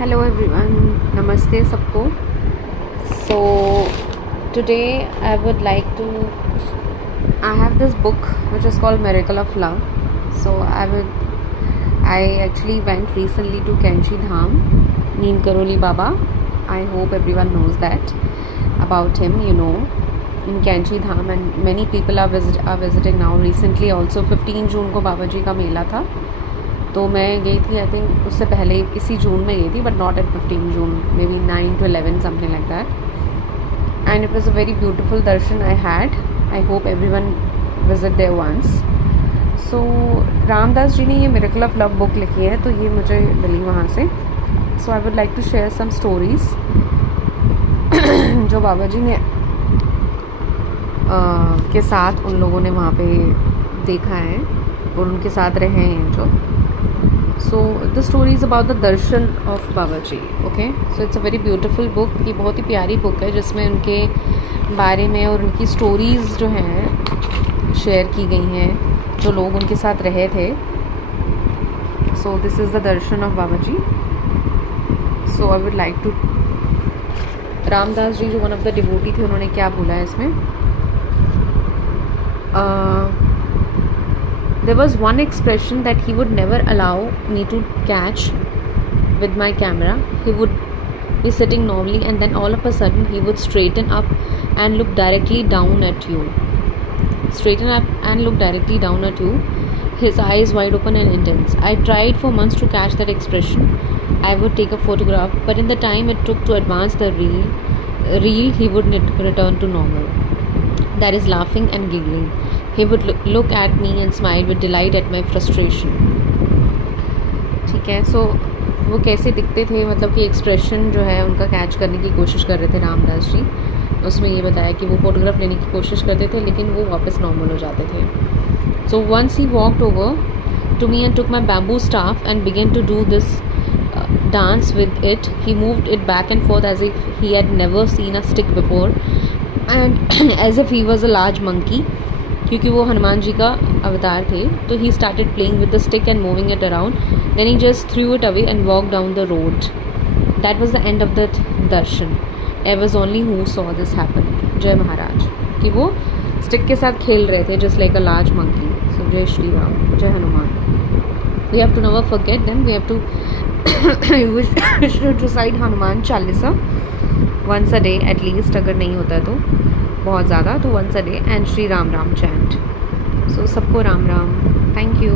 Hello everyone, Namaste सबको. So today I have this book which is called Miracle of Love. So I actually went recently to Kanchi Dham, Neem Karoli Baba. I hope everyone knows that about him, in Kanchi Dham, and many people are visiting now. Recently also 15 जून को बाबा जी का मेला था, तो मैं गई थी. I think उससे पहले इसी जून में गई थी, but not at 15 June, may be 9 to 11 something like that. And it was a very beautiful darshan I had. I hope everyone visit there once. So Ramdas ji ने ये मिरेकल ऑफ लव बुक लिखी है, तो ये मुझे मिली वहाँ से. So I would like to share some stories जो बाबा जी ने के साथ उन लोगों ने वहाँ पे देखा है और उनके साथ रहे हैं जो. So the story is about the darshan of Baba Ji. Okay, so it's a very beautiful book. ये बहुत ही प्यारी बुक है जिसमें उनके बारे में और उनकी स्टोरीज़ जो हैं शेयर की गई हैं, जो लोग उनके साथ रहे थे. So this is the darshan of Baba Ji. So I would like to Ramdas जी जो वन ऑफ द डिवोटी थे, उन्होंने क्या बोला है इसमें. There was one expression that he would never allow me to catch with my camera. He would be sitting normally and then all of a sudden he would straighten up and look directly down at you. Straighten up and look directly down at you. His eyes wide open and intense. I tried for months to catch that expression. I would take a photograph, but in the time it took to advance the reel, he would return to normal. That is laughing and giggling. He would look at me and smile with delight at my frustration. ठीक है. सो वो कैसे दिखते थे, मतलब कि एक्सप्रेशन जो है उनका कैच करने की कोशिश कर रहे थे रामदास जी. उसमें ये बताया कि वो फोटोग्राफ लेने की कोशिश करते थे लेकिन वो वापस नॉर्मल हो जाते थे. So once he walked over to me and took my bamboo staff and began to do this dance with it. He moved it back and forth as if he had never seen a stick before and as if he was a large monkey. क्योंकि वो हनुमान जी का अवतार थे, तो he started playing with the stick and moving it around. Then he just threw it away and walk down the road. That was the end of the darshan. I was only who saw this happen. Jai Maharaj. कि वो स्टिक के साथ खेल रहे थे just like a large monkey. So Jai Shri Ram, Jai Hanuman. We have to never forget them. We have to should recite Hanuman Chalisa once a day at least. अगर नहीं होता तो बहुत ज़्यादा, तो once a day, and Shri राम राम chant. So सबको राम राम. Thank you.